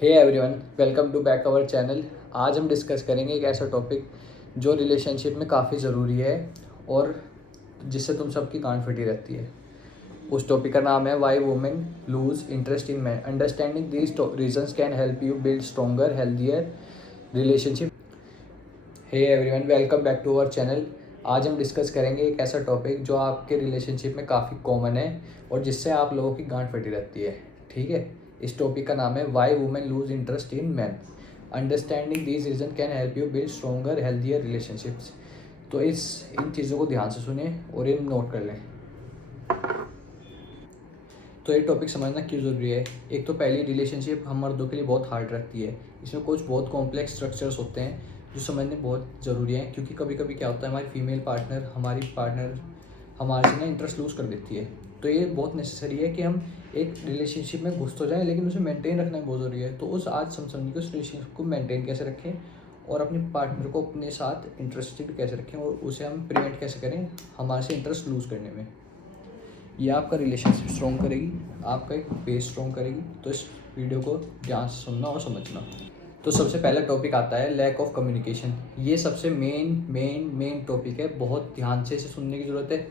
Hey everyone, welcome to back our channel. आज हम discuss करेंगे एक ऐसा टॉपिक जो रिलेशनशिप में काफ़ी ज़रूरी है और जिससे तुम सबकी गांड फटी रहती है। उस टॉपिक का नाम है why women lose interest in man. Understanding these reasons can help you build stronger healthier relationship. Hey everyone, welcome back to our channel. आज हम डिस्कस करेंगे एक ऐसा टॉपिक जो आपके रिलेशनशिप में काफ़ी कॉमन है और जिससे आप लोगों की गांड फटी रहती है। ठीक है, इस टॉपिक का नाम है why women lose interest in man. Understanding these reason can help you build stronger healthier relationships. तो इन चीज़ों को ध्यान से सुने और इन नोट कर लें। तो ये टॉपिक समझना क्यों ज़रूरी है। एक तो पहली, रिलेशनशिप हम मर्दों के लिए बहुत हार्ड रखती है। इसमें कुछ बहुत कॉम्प्लेक्स स्ट्रक्चर्स होते हैं जो समझने बहुत ज़रूरी है, क्योंकि कभी कभी क्या होता है, हमारी फीमेल पार्टनर हमारे से ना इंटरेस्ट लूज़ कर देती है। तो ये बहुत नेसेसरी है कि हम एक रिलेशनशिप में घुस तो जाएँ, लेकिन उसे मेंटेन रखना बहुत ज़रूरी है। तो आज हम समझेंगे उस रिलेशनशिप को मेंटेन कैसे रखें और अपने पार्टनर को अपने साथ इंटरेस्टेड कैसे रखें और उसे हम प्रिवेंट कैसे करें हमारे से इंटरेस्ट लूज़ करने में। ये आपका रिलेशनशिप स्ट्रॉन्ग करेगी, आपका एक बेस स्ट्रॉन्ग करेगी। तो इस वीडियो को ध्यान से सुनना और समझना। तो सबसे पहला टॉपिक आता है लैक ऑफ कम्युनिकेशन। ये सबसे मेन टॉपिक है। बहुत ध्यान से इसे सुनने की ज़रूरत है,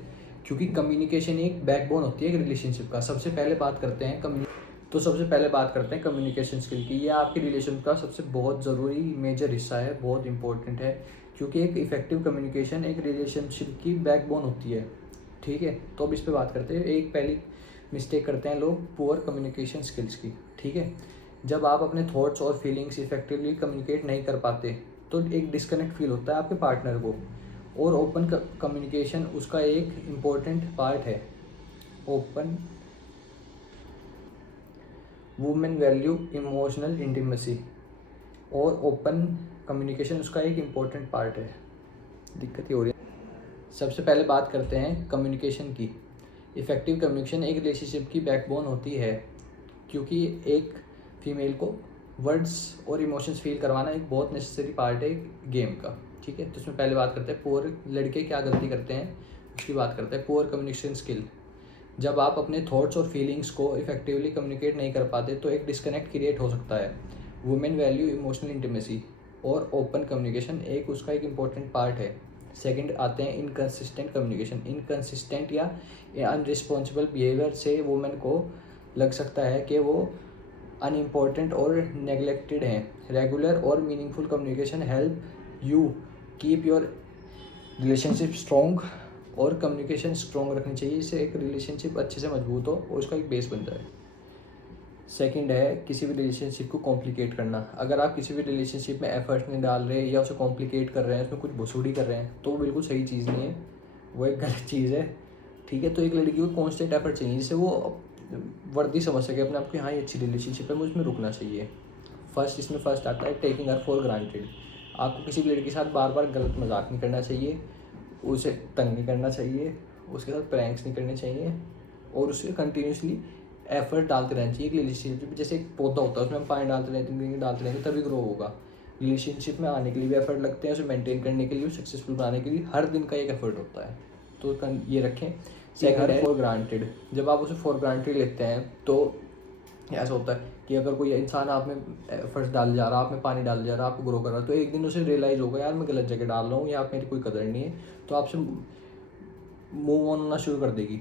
क्योंकि कम्युनिकेशन एक बैकबोन होती है एक रिलेशनशिप का। सबसे पहले बात करते हैं कम्युनिकेशन स्किल की। ये आपके रिलेशन का सबसे बहुत ज़रूरी मेजर हिस्सा है, बहुत इंपॉर्टेंट है, क्योंकि एक इफेक्टिव कम्युनिकेशन एक रिलेशनशिप की बैकबोन होती है। ठीक है, तो अब इस पे बात करते हैं। एक पहली मिस्टेक करते हैं लोग, पुअर कम्युनिकेशन स्किल्स की। ठीक है, जब आप अपने थॉट्स और फीलिंग्स इफेक्टिवली कम्युनिकेट नहीं कर पाते तो एक डिस्कनेक्ट फील होता है आपके पार्टनर को। और ओपन कम्युनिकेशन उसका एक इम्पोर्टेंट पार्ट है। Open women value emotional intimacy, और ओपन कम्युनिकेशन उसका एक इम्पोर्टेंट पार्ट है। दिक्कत ये हो रही है। सबसे पहले बात करते हैं कम्युनिकेशन की। इफ़ेक्टिव कम्युनिकेशन एक रिलेशनशिप की बैकबोन होती है, क्योंकि एक फीमेल को वर्ड्स और इमोशंस फील करवाना एक बहुत नेसेसरी पार्ट है एक गेम का। ठीक है, तो इसमें पहले बात करते हैं पुअर लड़के क्या गलती करते हैं, उसकी बात करते हैं। पुअर कम्युनिकेशन स्किल, जब आप अपने थॉट्स और फीलिंग्स को इफेक्टिवली कम्युनिकेट नहीं कर पाते तो एक डिस्कनेक्ट क्रिएट हो सकता है। वुमेन वैल्यू इमोशनल इंटीमेसी और ओपन कम्युनिकेशन एक उसका एक इम्पॉर्टेंट पार्ट है। सेकंड आते हैं इनकंसिस्टेंट कम्युनिकेशन। इनकंसिस्टेंट या अनरिस्पॉन्सिबल बिहेवियर से वुमेन को लग सकता है कि वो अनइम्पॉर्टेंट और नेग्लेक्टेड हैं। रेगुलर और meaningful communication help you keep your relationship strong. और कम्युनिकेशन स्ट्रॉन्ग रखनी चाहिए, इससे एक रिलेशनशिप अच्छे से मजबूत हो और उसका एक बेस बन जाए। सेकंड है किसी भी रिलेशनशिप को कॉम्प्लिकेट करना। अगर आप किसी भी रिलेशनशिप में एफर्ट्स नहीं डाल रहे या उसे कॉम्प्लिकेट कर रहे हैं, उसमें कुछ भुसुड़ी कर रहे हैं, तो वो बिल्कुल सही चीज़ नहीं है, वो एक गलत चीज़ है। ठीक है, तो एक लड़की को कॉन्स्टेंट एफर्ट चाहिए जिससे वो वर्दी समझ सके अपने आप की, हाँ ये अच्छी रिलेशनशिप है, मुझे इसमें रुकना चाहिए। इसमें फर्स्ट आता है टेकिंग हर फॉर ग्रांटेड। आपको किसी भी लड़की के साथ बार बार गलत मजाक नहीं करना चाहिए, उसे तंग नहीं करना चाहिए, उसके साथ प्रैंक्स नहीं करने चाहिए, और उसे कंटिन्यूसली एफर्ट डालते रहना चाहिए। एक रिलेशनशिप जैसे एक पौधा होता है, उसमें हम पानी डालते रहेंगे तभी ग्रो होगा। रिलेशनशिप में आने के लिए भी एफर्ट लगते हैं, उसे मेंटेन करने के लिए, सक्सेसफुल बनाने के लिए हर दिन का एक एफर्ट होता है। तो ये रखें। सेकंड है फॉर ग्रांटेड। जब आप उसे फॉर ग्रांटेड लेते हैं तो ऐसा होता है कि अगर कोई इंसान आप में एफर्ट्स डाल जा रहा है, आप में पानी डाल जा रहा है, आपको ग्रो कर रहा है, तो एक दिन उसे रियलाइज़ होगा यार मैं गलत जगह डाल रहा हूँ, यहाँ मेरी कोई कदर नहीं है, तो आपसे मूव ऑन होना शुरू कर देगी।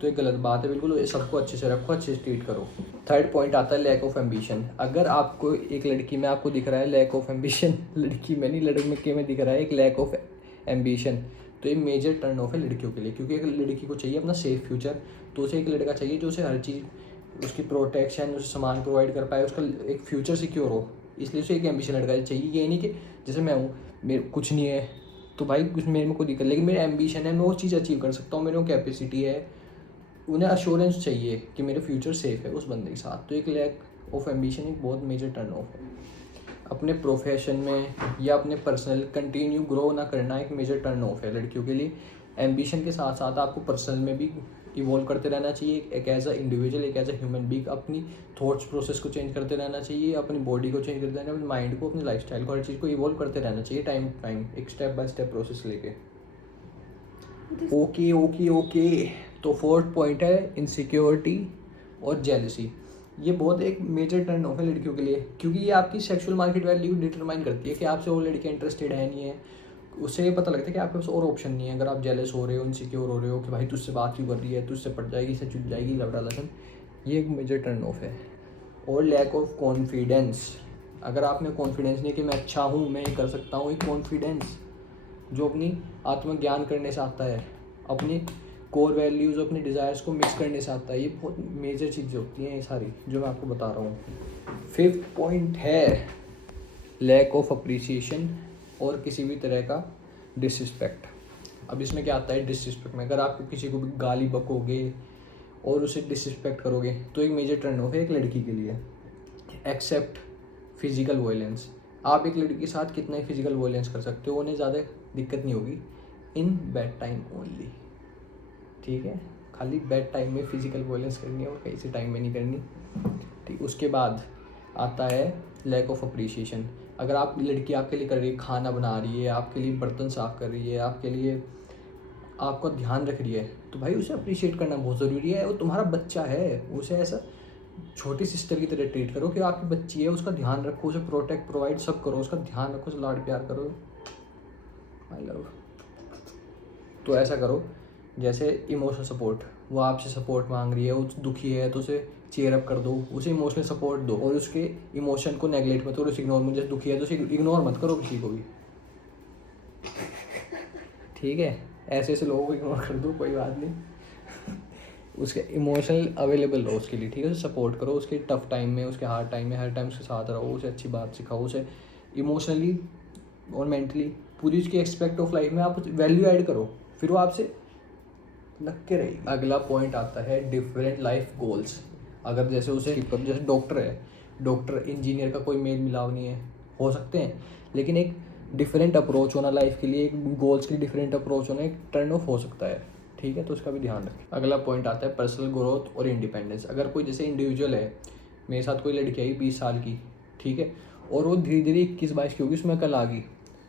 तो एक गलत बात है बिल्कुल। सबको अच्छे से रखो, अच्छे से ट्रीट करो। थर्ड पॉइंट आता है लैक ऑफ एम्बिशन। अगर आपको एक लड़की में आपको दिख रहा है लैक ऑफ एम्बिशन, लड़की में नहीं लड़के में दिख रहा है एक लैक ऑफ एम्बिशन, तो ये मेजर टर्न ऑफ है लड़कियों के लिए। क्योंकि एक लड़की को चाहिए अपना सेफ फ्यूचर, तो उसे एक लड़का चाहिए जो उसे हर चीज़, उसकी प्रोटेक्शन, उसे सामान प्रोवाइड कर पाए, उसका एक फ्यूचर सिक्योर हो। इसलिए उसे एक एम्बिशन लड़का चाहिए। ये नहीं कि जैसे मैं हूँ, मेरे कुछ नहीं है तो भाई कुछ मेरे में कोई दिक्कत, लेकिन मेरा एम्बिशन है, मैं वो चीज़ अचीव कर सकता हूँ, मेरे को कैपेसिटी है। उन्हें अश्योरेंस चाहिए कि मेरे फ्यूचर सेफ है उस बंदे के साथ। तो एक लैक ऑफ एम्बिशन एक बहुत मेजर टर्न ऑफ है। अपने प्रोफेशन में या अपने पर्सनल कंटिन्यू ग्रो ना करना एक मेजर टर्न ऑफ है लड़कियों के लिए। एम्बिशन के साथ साथ आपको पर्सनल में भी इवॉल्व करते रहना चाहिए, एक एज अ इंडिविजुअल, एक एज अ ह्यूमन बीइंग। अपनी थॉट्स प्रोसेस को चेंज करते रहना चाहिए, अपनी बॉडी को चेंज करते रहना, अपने माइंड को, अपनी लाइफस्टाइल को, हर चीज़ को इवॉल्व करते रहना चाहिए टाइम टू टाइम, एक स्टेप बाय स्टेप प्रोसेस लेके। ओके। तो फोर्थ पॉइंट है इनसिक्योरिटी और जेलसी। ये बहुत एक मेजर टर्न ऑफ है लड़कियों के लिए, क्योंकि ये आपकी सेक्सुअल मार्केट वैल्यू डिटरमाइन करती है कि आपसे वो लड़कियाँ इंटरेस्टेड है नहीं है। उससे ये पता लगता है कि आपके पास और ऑप्शन नहीं है। अगर आप जेलस हो रहे हो, इनसिक्योर हो रहे हो कि भाई तुझसे बात क्यों कर रही है, तुझसे पट जाएगी, इससे चुप जाएगी, लवड़ा लसन, ये एक मेजर टर्न ऑफ है। और लैक ऑफ कॉन्फिडेंस, अगर आप में कॉन्फिडेंस नहीं कि मैं अच्छा हूँ, मैं ये कर सकता हूँ, एक कॉन्फिडेंस जो अपनी आत्मज्ञान करने से आता है, अपनी कोर वैल्यूज़, अपने डिज़ायर्स को मिक्स करने से आता है। ये बहुत मेजर चीज़ें होती हैं ये सारी जो मैं आपको बता रहा हूँ। 5th पॉइंट है लैक ऑफ अप्रिसिएशन और किसी भी तरह का डिसरिस्पेक्ट। अब इसमें क्या आता है डिसरिस्पेक्ट में, अगर आप किसी को भी गाली बकोगे और उसे डिसरिस्पेक्ट करोगे तो एक मेजर टर्न ऑफ है एक लड़की के लिए। एक्सेप्ट फिजिकल वायलेंस, आप एक लड़की के साथ कितना ही फिजिकल वायलेंस कर सकते हो, उन्हें ज़्यादा दिक्कत नहीं होगी, इन बेड टाइम ओनली, ठीक है। खाली बेड टाइम में फिजिकल वायलेंस करनी है और कहीं से टाइम में नहीं करनी, ठीक। उसके बाद आता है लैक ऑफ अप्रिसिएशन, अगर आप लड़की आपके लिए कर रही है, खाना बना रही है, आपके लिए बर्तन साफ़ कर रही है, आपके लिए आपका ध्यान रख रही है, तो भाई उसे अप्रिशिएट करना बहुत ज़रूरी है। वो तुम्हारा बच्चा है, उसे ऐसा छोटी सिस्टर की तरह ट्रीट करो कि आपकी बच्ची है, उसका ध्यान रखो, उसे प्रोटेक्ट प्रोवाइड सब करो, उसका ध्यान रखो, उसे लाड प्यार करो, आई लव। तो ऐसा करो जैसे इमोशनल सपोर्ट, वो आपसे सपोर्ट मांग रही है, वो दुखी है तो उसे चेयर अप कर दो, उसे इमोशनल सपोर्ट दो और उसके इमोशन को नेगलेक्ट मत करो, उसे इग्नोर मत, जैसे दुखी है तो उसे इग्नोर मत करो किसी को भी, ठीक है। ऐसे ऐसे लोगों को इग्नोर कर दो, कोई बात नहीं। उसके इमोशनल अवेलेबल रहो उसके लिए, ठीक है। उसे सपोर्ट करो उसके टफ टाइम में, उसके हार्ड टाइम में, हर टाइम उसके साथ रहो, उसे अच्छी बात सिखाओ, उसे इमोशनली और मेंटली पूरी उसकी एक्सपेक्ट ऑफ लाइफ में आप वैल्यू ऐड करो, फिर वो आपसे लग के रहेगी। अगला पॉइंट आता है डिफरेंट लाइफ गोल्स। अगर जैसे उसे जैसे डॉक्टर है, डॉक्टर इंजीनियर का कोई मेल मिलाव नहीं है, हो सकते हैं, लेकिन एक डिफरेंट अप्रोच होना लाइफ के लिए, एक गोल्स की डिफरेंट अप्रोच होना एक टर्न ऑफ हो सकता है, ठीक है। तो उसका भी ध्यान रखें। अगला पॉइंट आता है पर्सनल ग्रोथ और इंडिपेंडेंस। अगर कोई जैसे इंडिविजुअल है, मेरे साथ कोई लड़की आई 20 साल की, ठीक है, और वो धीरे धीरे 21-22 की होगी, उसमें कल आ गई,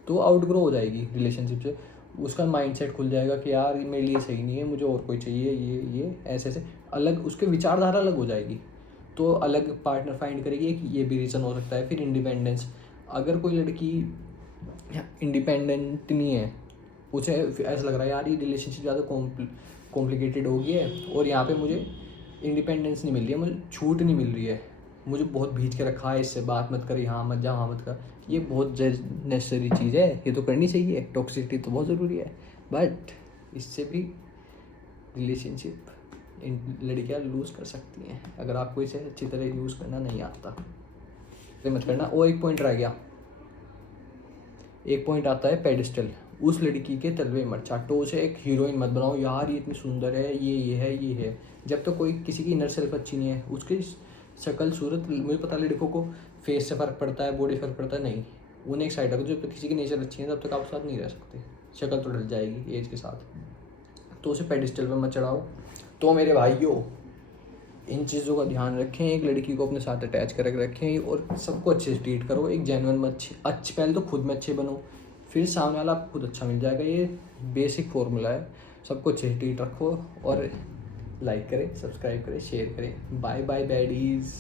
तो आउटग्रो हो जाएगी रिलेशनशिप से, उसका माइंडसेट खुल जाएगा कि यार मेरे लिए सही नहीं है, मुझे और कोई चाहिए, ये ऐसे ऐसे अलग, उसके विचारधारा अलग हो जाएगी, तो अलग पार्टनर फाइंड करेगी, एक ये भी रीज़न हो सकता है। फिर इंडिपेंडेंस, अगर कोई लड़की इंडिपेंडेंट नहीं है, उसे ऐसा लग रहा है यार ये रिलेशनशिप ज़्यादा कॉम्प्लिकेटेड हो गई है और यहाँ पे मुझे इंडिपेंडेंस नहीं मिल रही है, मुझे छूट नहीं मिल रही है, मुझे बहुत भींच के रखा है, इससे बात मत कर, यहाँ मत जा, वहाँ मत कर, ये बहुत नेसेसरी चीज़ है, ये तो करनी चाहिए, टॉक्सिसिटी तो बहुत ज़रूरी है, बट इससे भी रिलेशनशिप लड़कियाँ लूज़ कर सकती हैं अगर आपको इसे अच्छी तरह यूज़ करना नहीं आता, तो मत करना। और एक पॉइंट रह गया, एक पॉइंट आता है पेडिस्टल। उस लड़की के तलवे मत चाटो, उसे एक हीरोइन मत बनाओ, यार ये इतनी सुंदर है, ये है, ये है। जब तक तो कोई किसी की इनर सेल्फ अच्छी नहीं है, उसकी शक्ल सूरत, मुझे पता है लड़कों को फेस से फ़र्क पड़ता है, बॉडी फ़र्क पड़ता है, नहीं, उन्हें एक साइड रखो। जब तक किसी की नेचर अच्छी है तब तक आप साथ नहीं रह सकते, शक्ल तो ढल जाएगी एज के साथ, तो उसे पेडिस्टल पर मत चढ़ाओ। तो मेरे भाइयों, इन चीज़ों का ध्यान रखें, एक लड़की को अपने साथ अटैच कर रखें और सबको अच्छे से ट्रीट करो, एक जेन्युइन में अच्छे पहले तो खुद में अच्छे बनो, फिर सामने वाला आपको खुद अच्छा मिल जाएगा। ये बेसिक फॉर्मूला है, सबको अच्छे से ट्रीट रखो और लाइक करें, सब्सक्राइब करें, शेयर करें। Bye bye बैडीज़।